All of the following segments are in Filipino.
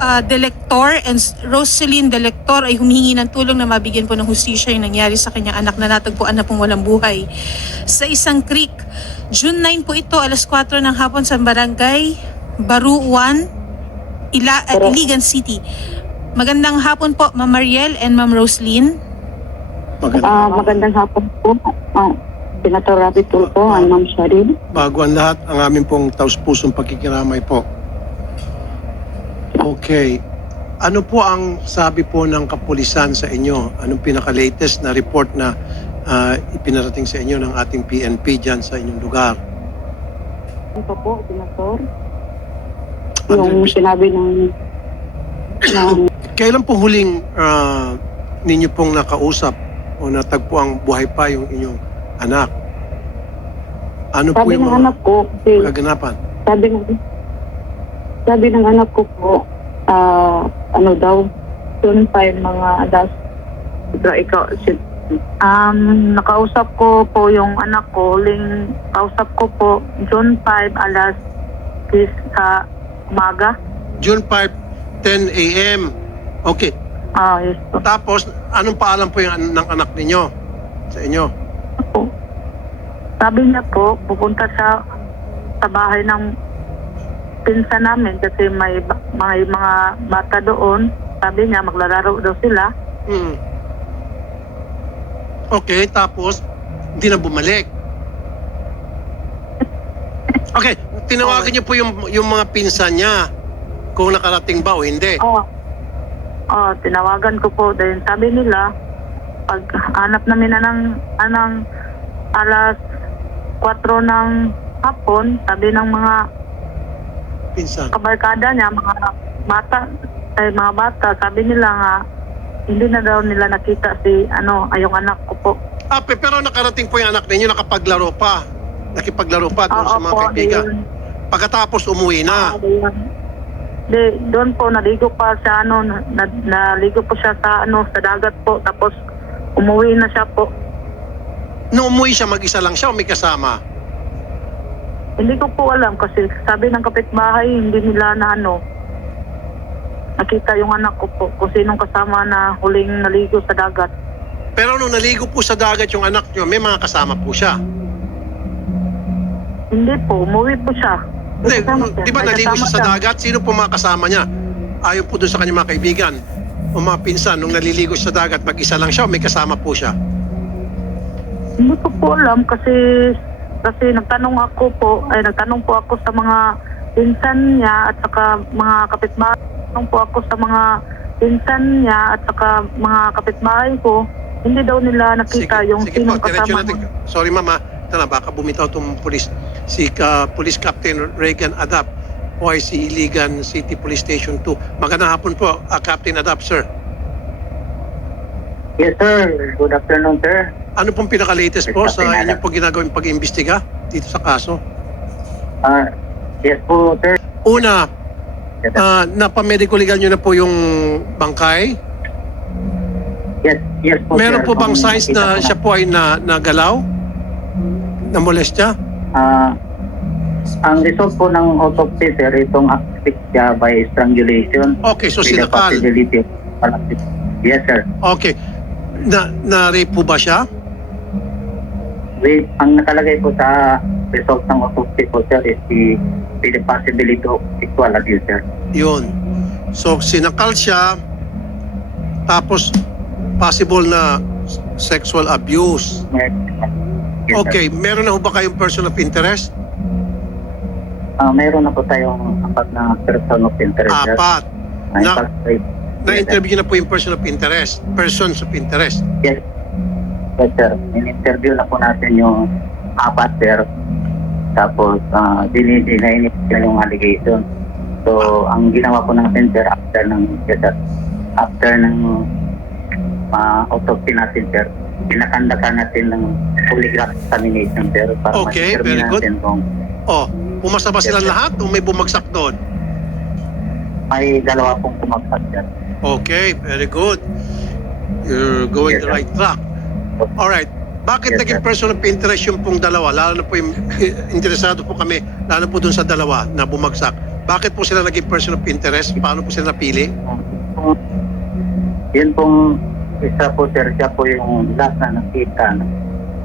ah, Delector and Roselyn Delector ay humihingi ng tulong na mabigyan po ng hustisya yung nangyari sa kanyang anak na natagpuan na pong walang buhay sa isang creek. June 9 po ito, alas 4 ng hapon sa barangay Baruan, Ila, at Correct. Iligan City. Magandang hapon po, Ma'am Mariel and Ma'am Roslyn. Maganda. Ah, magandang hapon po. Ah, Senator Rapi Tulfo, ang Ma'am Sharil. Bago ang lahat, ang aming pong taus-pusong pagkikiramay po. Okay. Ano po ang sabi po ng kapulisan sa inyo? Anong pinaka-latest na report na ah, ipinarating sa inyo ng ating PNP dyan sa inyong lugar? Ito po, Senator. Ano Yung sinabi ng, ng Kailan po huling ah, ninyo pong nakausap o natagpo ang buhay pa yung inyong anak? Ano po sabi yung ng mga anak ko, kasi kaganapan? sabi ng sabi ng anak ko po, ah, ano daw, soon pa yung mga alas, ikaw, si, um, nakausap ko po yung anak ko, huling kausap ko po, June 5, alas 10 sa umaga. June 5, 10 a.m. Okay. Ah, yes po. Tapos, anong paalam po yung an- ng anak ninyo sa inyo? po. Sabi niya po, pupunta siya sa bahay ng pinsa namin kasi may, ba- may mga bata doon. Sabi niya, maglalaro daw sila. Hmm. Okay, tapos, hindi na bumalik. Okay, tinawagan niyo po yung, yung mga pinsan niya kung nakarating ba o hindi. Oo. Oh, tinawagan ko po dahil sabi nila, pag hanap namin na ng anang alas 4 ng hapon, sabi ng mga Pinsan. kabarkada niya, mga bata, ay mga bata, sabi nila nga, hindi na daw nila nakita si ano, ay yung anak ko po. Ah, pe- pero nakarating po yung anak ninyo, nakapaglaro pa. Nakipaglaro pa doon sa mga po, kaibigan. ayun. Pagkatapos umuwi na. Ah, ayun. Di, doon po naligo pa sa ano, na, na- naligo po siya sa ano, sa dagat po. Tapos umuwi na siya po. Nung umuwi siya, mag-isa lang siya o may kasama? Hindi ko po alam kasi sabi ng kapitbahay hindi nila na ano nakita yung anak ko po kung sinong kasama na huling naligo sa dagat. Pero nung naligo po sa dagat yung anak niyo, may mga kasama po siya. Hindi po, umuwi po siya. Hindi, di ba naligo siya sa dagat? Sino po mga kasama niya? Ayaw po doon sa kanyang mga kaibigan o mga pinsan. Nung naliligo siya sa dagat, mag-isa lang siya o may kasama po siya? Hindi ko po alam kasi kasi nagtanong ako po, ay nagtanong po ako sa mga pinsan niya at saka mga kapitbahay. Nagtanong po ako sa mga pinsan niya at saka mga kapitbahay ko. Hindi daw nila nakita yung sige po, sinong diretso kasama. natin. Sorry mama, ito na, baka bumitaw itong police. Si uh, Police Captain Reagan Adap, OIC Iligan City Police Station 2. Magandang hapon po, uh, Captain Adap, sir. Yes, sir. Good afternoon, sir. Ano pong pinaka-latest po sa inyong pong ginagawing pag-iimbestiga dito sa kaso? Ah, yes po, sir. Una, uh, napamedical legal nyo na po yung bangkay? yes, yes po, Meron sir. po bang signs na siya po ay na, nagalaw? Na molestya? Ah, ang result po ng autopsy, sir, itong asphyxia by strangulation. Okay, so sinakal. Yes, sir. Okay. Na, na-rape po ba siya? With, ang nakalagay po sa result ng autopsy po, sir, is the, the possibility of sexual abuse, sir. Yun. So, sinakal siya, tapos possible na sexual abuse. Yes, sir. Okay, meron na ho ba kayong person of interest? Ah, mayroon na po tayong apat na person of interest, sir. Apat. Na-. Na-interview na po yung person of interest. Persons of interest. Yes. Yes, sir. In-interview na po natin yung apat, sir. Tapos, uh, dinidinay niya yung allegation. So, ang ginawa po natin, sir, after ng, yes, sir, after ng uh, autopsy natin, sir, pinakandakan natin ng polygraph examination, sir, para Okay, ma-determine very good. natin kung Oh, pumasa ba sila Yes, sir. lahat o may bumagsak doon? may dalawa pong kumagsak, sir. Okay, very good. You're going Yes, the right track. Alright. Bakit Yes, naging person of interest yung pong dalawa? Lalo na po yung eh, interesado po kami, lalo po dun sa dalawa na bumagsak. Bakit po sila naging person of interest? Paano po sila napili? Yun pong isa po sir, siya po yung last na nakita na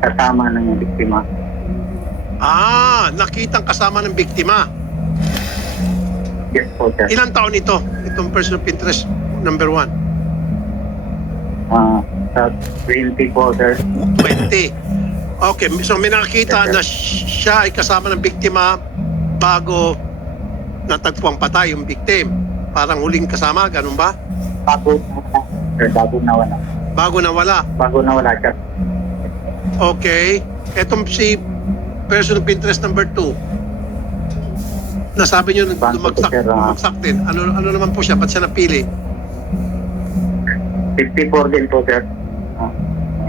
kasama ng biktima. Ah, nakitang kasama ng biktima. Yes po sir. Ilang taon ito? Itong person of interest number one. Ah, sa 20 po sir. 20. Okay, so may nakakita na siya ay kasama ng biktima bago natagpuang patay yung victim. Parang huling kasama, ganun ba? Bago nawala. Sir, bago nawala. Bago nawala. Bago nawala siya. Okay. Etong si person of interest number 2. Nasabi niyo po, sir, ah. din. Ano, ano naman po siya? Ba't siya napili? 54 din po sir.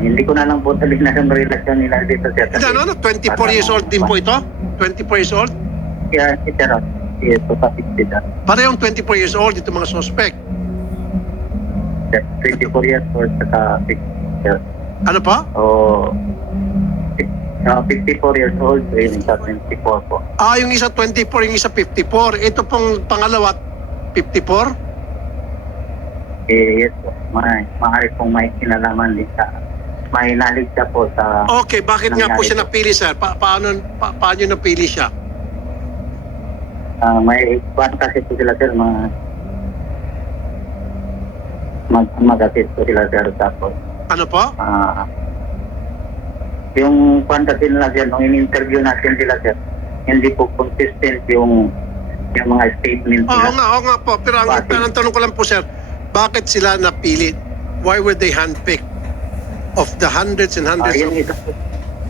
Ah, hindi ko na lang po talik na yung relasyon nila dito sir. Hindi, ano, ano, 24 years old din po ito? 24 years old? Kaya si sir, ah, si ito sa 50 sir. Parehong 24 years old ito mga suspect. Sir, 24 years old saka 50 sir. Ano pa? O, uh, 54 years old, yun sa 24 po. Ah, yung isa 24, yung isa 54. Ito pong pangalawa, 54? Eh, yes po. Ma maaari pong may kinalaman din sa knowledge siya po sa Okay, bakit nga po siya napili, sir? Pa paano, pa paano napili siya? ah, may kwan kasi po sila sir mga mag mag-assist po sila sir tapos Ano po? ah yung kwan kasi nila sir nung in-interview natin sila sir hindi po consistent yung yung mga statement Oo nila. nga, oo nga po. Pero ang, ang tanong ko lang po, sir, bakit sila napili? Why were they handpicked? Of the hundreds and hundreds of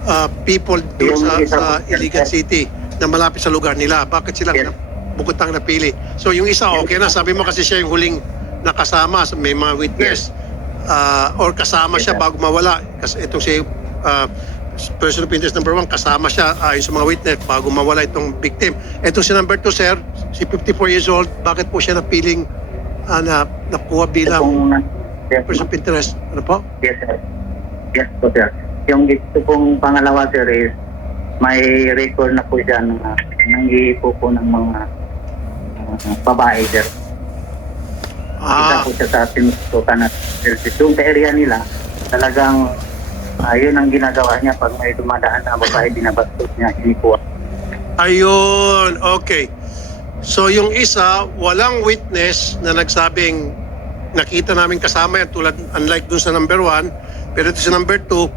uh, people doon sa, sa Iligan. City na malapit sa lugar nila, bakit sila Yes. na, bukutang napili? So yung isa, okay na. Sabi mo kasi siya yung huling nakasama, may mga witness. Uh, or kasama siya bago mawala. Kasi itong si uh, person of interest number one, kasama siya ayon sa mga witness bago mawala itong victim. Ito si number two, sir, si 54 years old, bakit po siya napiling uh, na nakuha bilang itong person of interest? Ano po? Yes, sir. Yes po, sir. Yung ito pong pangalawa, sir, is may record na po siya na nangihipo po ng mga uh, babae, sir. Ah, po siya sa tinutukan na sir. Doon sa area nila, talagang uh, yun ang ginagawa niya pag may dumadaan na babae, binabastos niya, hinipuan. Ayun, okay. So yung isa, walang witness na nagsabing nakita namin kasama yan tulad unlike dun sa number one, pero ito sa number two,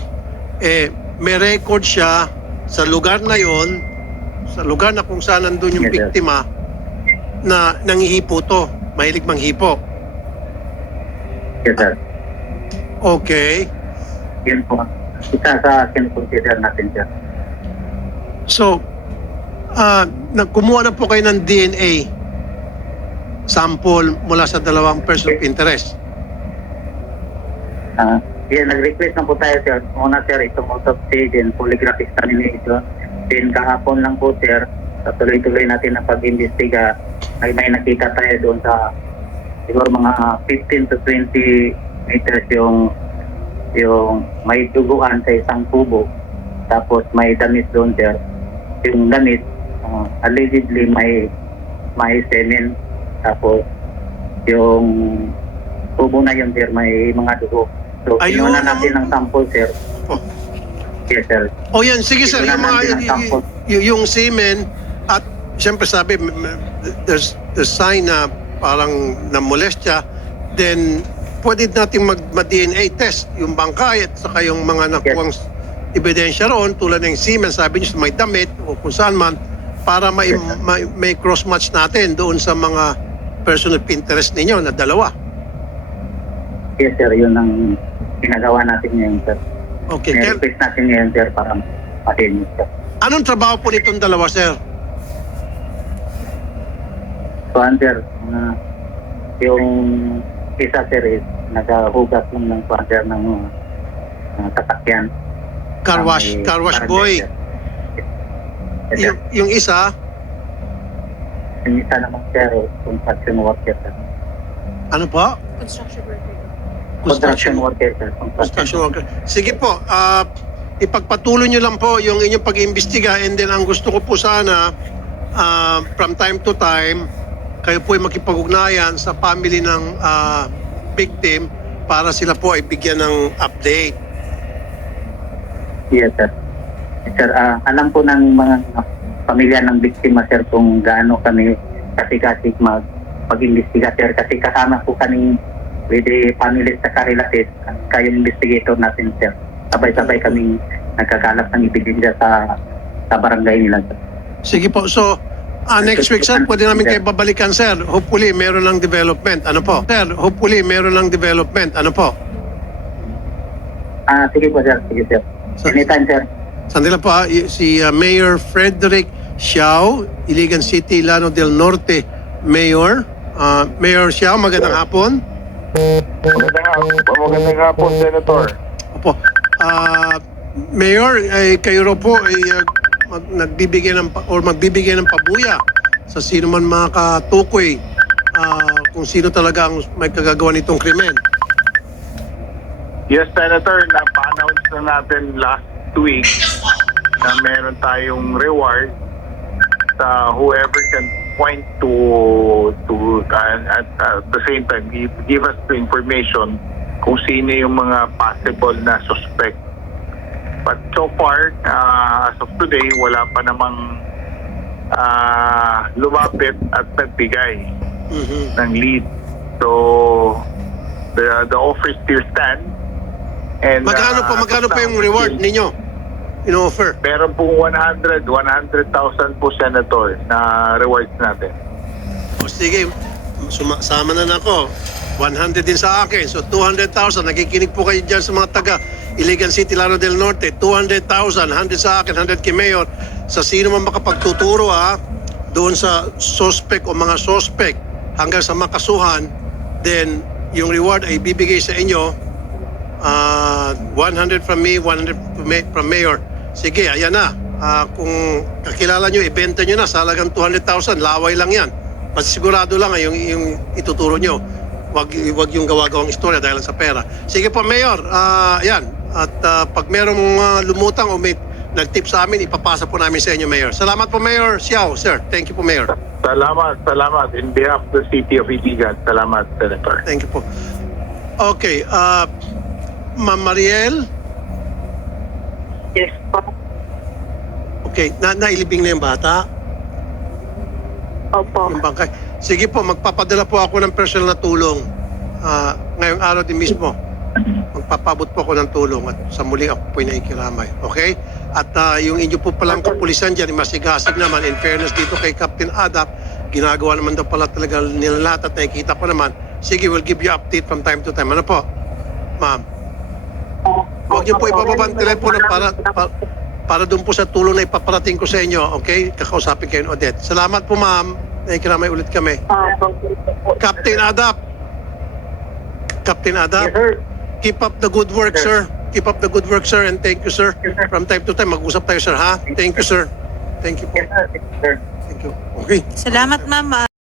eh, may record siya sa lugar na yon, sa lugar na kung saan nandun yung Yes, biktima, na nangihipo to, mahilig manghipo. Yes, sir. Okay. Yun po. Isa sa consider natin, sir. So, ah, nagkumuha na po kayo ng DNA sample mula sa dalawang person of interest. Ah, yeah, nag-request na po tayo, sir. Una, sir, itong autopsy, then polygraph examination. Then kahapon lang po, sir, tuloy-tuloy natin na pag-imbestiga, ay may nakita tayo doon sa siguro mga 15 to 20 meters yung yung may duguan sa isang kubo. Tapos may damit doon, sir. Yung damit, ah, allegedly may may semen. Tapos yung kubo na yun, sir, may mga dugo. So, Ayun. na natin ng sample, sir. Oh. Yes, sir. O yan, sige sir, yung mga natin ang y- y- sample. y- yung semen at siyempre sabi there's the sign na parang na molestya, then pwede natin mag, ma-DNA test yung bangkay at saka yung mga nakuwang ebidensya roon tulad ng semen, sabi niyo sa may damit o kung saan man para may, Yes, may, may cross-match natin doon sa mga person of interest ninyo na dalawa. Yes, sir. Yun ang ginagawa natin ngayon, sir. Okay. May Kaya, request natin ngayon, sir, para madinig, sir. anong trabaho po nitong dalawa, sir? So, sir, ah, yung isa, sir, is nagahugas lang ng sir ng uh, sasakyan. Car wash, may car wash boy. sir. Yes, sir. Yung, yung isa, Yung isa naman, sir, construction worker, sir. ano po? Construction worker. Construction worker, sir. Construction worker. Sige po, ah, ipagpatuloy nyo lang po yung inyong pag-iimbestiga and then ang gusto ko po sana ah, from time to time kayo po ay makipag-ugnayan sa family ng ah, victim para sila po ay bigyan ng update. Yes, sir. Yes, sir, ah, alam po ng mga pamilya ng biktima, sir, kung gaano kami kasi-kasi mag pag-imbestiga, sir. Kasi kasama po kami with the family sa relatives, kayong investigator natin, sir. Sabay-sabay kami nagkakalap ng ebidensya sa sa barangay nila, sir. Sige po. So, ah, next week, sir, pwede namin kayo babalikan, sir. Hopefully, meron ng development. Ano po? Sir, hopefully, meron ng development. Ano po? Ah, sige po, sir. Sige, sir. Sir. Anytime, sir. Sandali po, ah, y- si ah, Mayor Frederick Xiao, Iligan City, Lano del Norte, Mayor. Ah, Mayor Xiao, magandang hapon. Magandang hapon, magandang hapon, Senator. Opo. Ah, Mayor, ay kayo raw po ay ah, mag, nagbibigay ng pa- or magbibigay ng pabuya sa sino man makatukoy ah, kung sino talaga ang may kagagawa nitong krimen. Yes, Senator, napa-announce na natin last week na meron tayong reward sa whoever can point to to uh, at, at the same time give, give us the information kung sino yung mga possible na suspect. But so far, uh, as of today, wala pa namang uh, lumapit at nagbigay. Mhm. ng lead. So, the the offer still stands. And, Magkano uh, po, magkano po yung reward ninyo? In-offer. Meron pong 100, 100,000 po, Senator, na rewards natin. O sige, suma- sama na na ako. 100 din sa akin. So 200,000. Nakikinig po kayo dyan sa mga taga Iligan City, Lano del Norte. 200,000. 100 sa akin, 100 kay Mayor. Sa sino man makapagtuturo ha, doon sa suspect o mga suspect hanggang sa makasuhan, then yung reward ay bibigay sa inyo Ah, 100 from me, 100 from ma- from Mayor. Sige, ayan na. Ah, kung kakilala nyo, ibenta nyo na sa halagang 200,000. Laway lang yan. Mas sigurado lang yung, yung ituturo nyo. Wag, wag yung gawa-gawang istorya dahil sa pera. Sige po, Mayor. Ah, ayan. At ah, pag merong mga lumutang o may nag-tip sa amin, ipapasa po namin sa inyo, Mayor. Salamat po, Mayor Xiao. Sir, thank you po, Mayor. Salamat, salamat. In behalf of the City of Iligan, salamat, Senator. Thank you po. Okay. ah Ma'am Mariel. Yes po. Okay, na nailibing na yung bata. Opo. yung bangkay. Sige po, magpapadala po ako ng personal na tulong ah, ngayong araw din mismo. Magpapabot po ako ng tulong at sa muli ako po nakikiramay. Okay? At ah, yung inyo po palang kapulisan dyan, masigasig naman, in fairness dito kay Captain Adap, ginagawa naman daw pala talaga nila lahat at nakikita ko naman. Sige, we'll give you update from time to time. Ano po? Ma'am, huwag niyo po ibababa ang telepono para, para, para doon po sa tulong na ipaparating ko sa inyo. Okay? Kakausapin kayo ni Odette. Salamat po, ma'am. Nakikiramay ulit kami. Captain Adap. Captain Adap. Keep up the good work, sir. Keep up the good work, sir. And thank you, sir. From time to time, mag-usap tayo, sir, ha? Thank you, sir. Thank you po. Sir. Thank you. Okay. Salamat, ma'am.